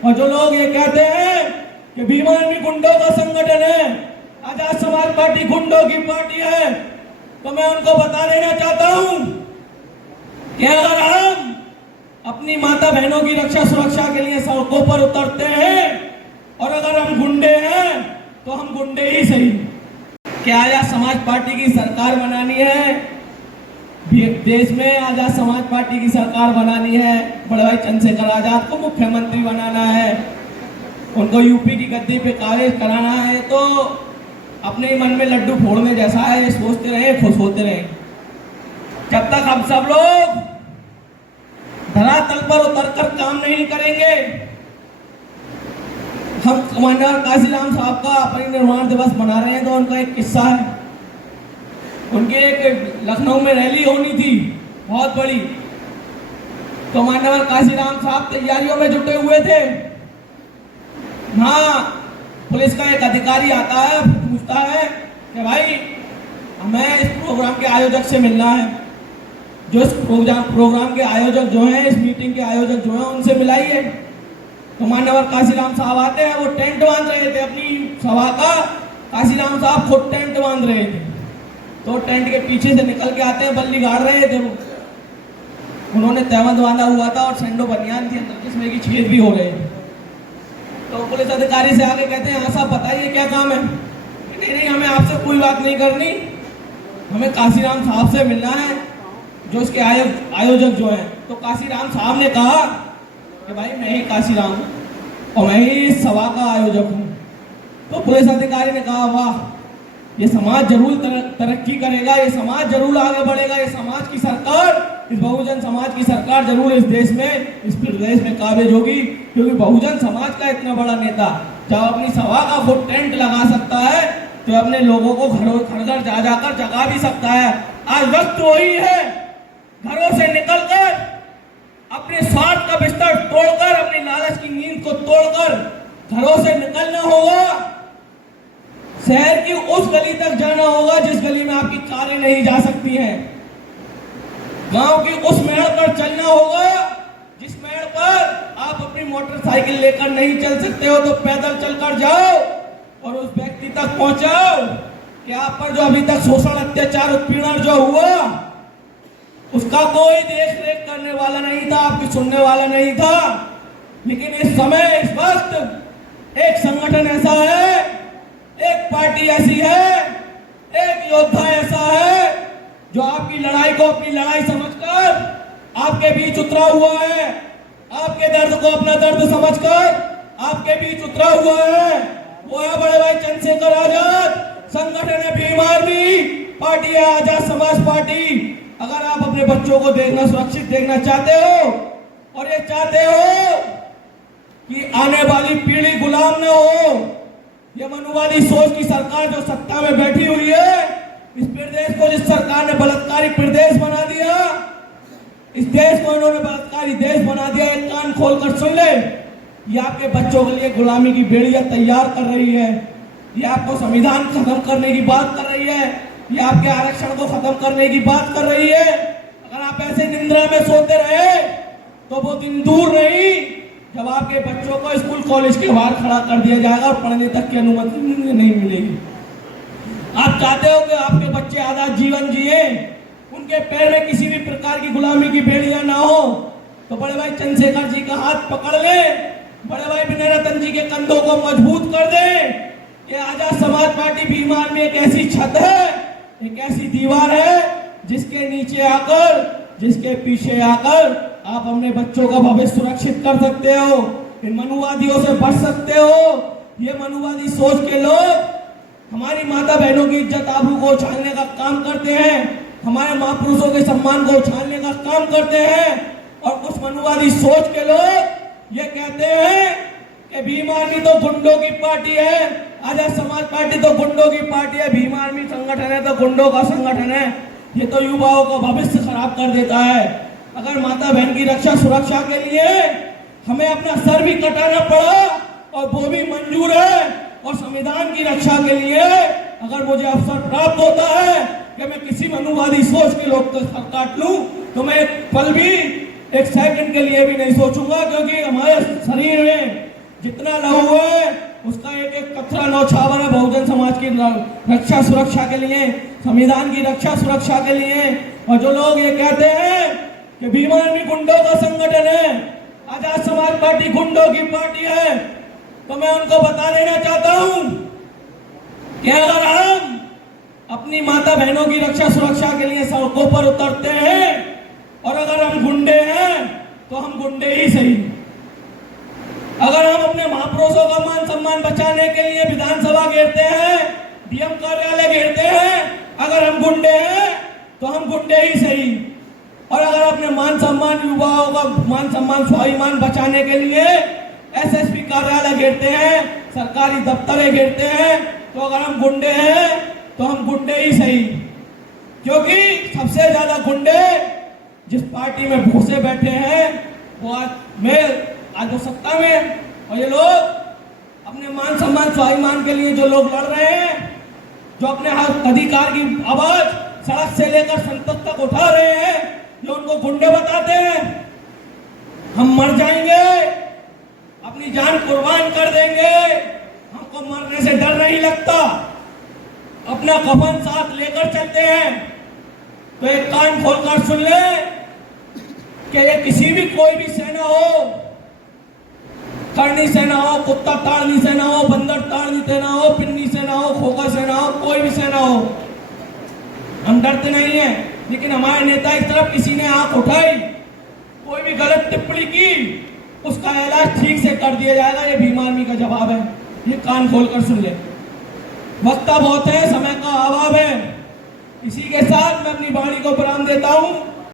और जो लोग ये कहते हैं कि भीम आर्मी गुंडों का संगठन है, आजाद समाज पार्टी गुंडों की पार्टी है, तो मैं उनको बता देना चाहता हूं कि अगर हम अपनी माता बहनों की रक्षा सुरक्षा के लिए सड़कों पर उतरते हैं और अगर हम गुंडे हैं तो हम गुंडे ही सही। क्या आजाद समाज पार्टी की सरकार बनानी है, देश में आजाद समाज पार्टी की सरकार बनानी है, बड़े भाई चंद्रशेखर आजाद को मुख्यमंत्री बनाना है, उनको यूपी की गद्दी पे काबिज कराना है, तो अपने ही मन में लड्डू फोड़ने जैसा है, ये सोचते रहे खुश होते रहे। जब तक हम सब लोग धरातल पर उतरकर काम नहीं करेंगे, हम कमांडर काशीराम साहब का परिनिर्वाण दिवस मना रहे हैं, तो उनका एक किस्सा है। उनके एक लखनऊ में रैली होनी थी बहुत बड़ी, तो माननीय काशीराम साहब तैयारियों में जुटे हुए थे। हाँ, पुलिस का एक अधिकारी आता है, पूछता है कि भाई हमें इस प्रोग्राम के आयोजक से मिलना है, जो इस प्रोग्राम के आयोजक जो हैं, इस मीटिंग के आयोजक जो हैं, उनसे मिलाइए। तो माननीय काशीराम साहब आते हैं, वो टेंट बांध रहे थे अपनी सभा का, काशीराम साहब खुद टेंट बांध रहे थे, तो टेंट के पीछे से निकल के आते हैं, बल्ली गाड़ रहे थे वो, उन्होंने तहमत बांधा हुआ था और सेंडो बनियान थी अंदर, जिसमें कि छेद भी हो रहे थे। तो पुलिस अधिकारी से आगे कहते हैं, हाँ साहब बताइए क्या काम है। नहीं नहीं, हमें आपसे कोई बात नहीं करनी, हमें काशीराम साहब से मिलना है, जो इसके आयोजक जो हैं। तो काशीराम साहब ने कहा कि भाई मैं ही काशीराम हूँ और मैं ही इस सभा का आयोजक हूँ। तो पुलिस अधिकारी ने कहा, वाह, ये समाज जरूर तरक्की करेगा, ये समाज जरूर आगे बढ़ेगा, ये समाज की सरकार, इस बहुजन समाज की सरकार जरूर इस देश में, इस प्रदेश में काबिज होगी, क्योंकि बहुजन समाज का इतना बड़ा नेता जब अपनी सभा का खुद टेंट लगा सकता है, तो अपने लोगों को घर घर जा जाकर जगा भी सकता है। आज वक्त वही है, घरों से निकलकर अपने स्वार्थ का बिस्तर तोड़कर, अपनी लालच की नींद को तोड़कर घरों से निकलना होगा, शहर की उस गली तक जाना होगा जिस गली में आपकी कारें नहीं जा सकती हैं, गांव की उस मेड़ पर चलना होगा जिस मेड़ पर आप अपनी मोटरसाइकिल लेकर नहीं चल सकते हो, तो पैदल चलकर जाओ और उस व्यक्ति तक पहुंचाओ कि आप पर जो अभी तक शोषण, अत्याचार, उत्पीड़न जो हुआ, उसका कोई देख रेख करने वाला नहीं था, आपकी सुनने वाला नहीं था। लेकिन इस समय, इस वक्त एक संगठन ऐसा है, एक पार्टी ऐसी है, एक योद्धा ऐसा है, जो आपकी लड़ाई को अपनी लड़ाई समझकर आपके बीच उतरा हुआ है, आपके दर्द को अपना दर्द समझकर आपके बीच उतरा हुआ है। वो है बड़े भाई चंद्रशेखर आजाद, संगठन है भीम आर्मी, पार्टी है आजाद समाज पार्टी। अगर आप अपने बच्चों को देखना, सुरक्षित देखना चाहते हो और ये चाहते हो कि आने वाली पीढ़ी गुलाम न हो, ये मनुवादी सोच की सरकार जो सत्ता में बैठी हुई है, इस प्रदेश को जिस सरकार ने बलात्कारी प्रदेश बना दिया, इस देश को इन्होंने बलात्कारी देश बना दिया। एक कान खोलकर सुन ले, ये आपके बच्चों के लिए गुलामी की बेड़ियां तैयार कर रही है, ये आपको संविधान खत्म करने की बात कर रही है, ये आपके आरक्षण को खत्म करने की बात कर रही है। अगर आप ऐसे निंद्रा में सोते रहे तो वो दिन दूर नहीं जब आपके बच्चों को स्कूल कॉलेज के बाहर खड़ा कर दिया जाएगा और पढ़ने तक की अनुमति नहीं मिलेगी। आप चाहते हो कि आपके बच्चे आजाद जीवन जिए, उनके पैर में किसी भी प्रकार की गुलामी की बेड़ियां ना हो, तो बड़े भाई चंद्रशेखर जी का हाथ पकड़ ले, बड़े भाई विनय रतन जी के कंधों को मजबूत कर दे। ये आजाद समाज पार्टी भीम आर्मी एक ऐसी छत है, एक ऐसी दीवार है जिसके नीचे आकर, जिसके पीछे आकर आप अपने बच्चों का भविष्य सुरक्षित कर सकते हो, इन मनुवादियों से बच सकते हो। ये मनुवादी सोच के लोग हमारी माता बहनों की इज्जत आबरू को उछालने का काम करते हैं, हमारे महापुरुषों के सम्मान को उछालने का काम करते हैं, और कुछ मनुवादी सोच के लोग ये कहते हैं कि भीम आर्मी तो गुंडों की पार्टी है, आजाद समाज पार्टी तो गुंडों की पार्टी है, भीम आर्मी संगठन है तो गुंडों का संगठन है। ये तो युवाओं का भविष्य खराब कर देता है। अगर माता बहन की रक्षा सुरक्षा के लिए हमें अपना सर भी कटाना पड़ा और वो भी मंजूर है, और संविधान की रक्षा के लिए अगर मुझे अवसर प्राप्त होता है कि मैं किसी मनुवादी सोच के लोग का सर काट लूं, तो मैं एक पल भी, एक सेकंड के लिए भी नहीं सोचूंगा, क्योंकि हमारे शरीर में जितना लहू है उसका एक एक कतरा नौछावर है बहुजन समाज की रक्षा सुरक्षा के लिए, संविधान की रक्षा सुरक्षा के लिए। और जो लोग ये कहते हैं कि भीम आर्मी गुंडों का संगठन है, आजाद समाज पार्टी गुंडों की पार्टी है, तो मैं उनको बता देना चाहता हूं कि अगर हम अपनी माता बहनों की रक्षा सुरक्षा के लिए सड़कों पर उतरते हैं और अगर हम गुंडे हैं तो हम गुंडे ही सही। अगर हम अपने महापुरुषों का मान सम्मान बचाने के लिए विधानसभा घेरते हैं, डीएम कार्यालय घेरते हैं, अगर हम गुंडे हैं तो हम गुंडे ही सही। और अगर अपने मान सम्मान युवाओं का मान सम्मान स्वाभिमान बचाने के लिए एसएसपी कार्यालय घेरते हैं, सरकारी दफ्तरें घेरते हैं, तो अगर हम गुंडे हैं तो हम गुंडे ही सही। क्योंकि सबसे ज्यादा गुंडे जिस पार्टी में घुसे बैठे हैं वो आज वो सत्ता में, और ये लोग अपने मान सम्मान स्वाभिमान के लिए जो लोग लड़ रहे हैं, जो अपने हक अधिकार की आवाज सड़क से लेकर संसद तक उठा रहे हैं, जो उनको गुंडे बताते हैं। हम मर जाएंगे, अपनी जान कुर्बान कर देंगे, हमको मरने से डर नहीं लगता, अपना कफन साथ लेकर चलते हैं। तो एक कान खोलकर सुन ले कि ये किसी भी कोई भी सेना हो, करनी सेना हो, कुत्ता ताड़नी सेना हो, बंदर ताड़नी सेना हो, पिन्नी सेना हो, खोखा सेना हो, कोई भी सेना हो, हम डरते नहीं है। लेकिन हमारे नेता की तरफ किसी ने आंख उठाई, कोई भी गलत टिप्पणी की, उसका इलाज ठीक से कर दिया जाएगा। ये भीम आर्मी का जवाब है, ये कान खोलकर सुन ले। वक्ता बहुत है, समय का अभाव है। इसी के साथ मैं अपनी वाणी को विराम देता हूं।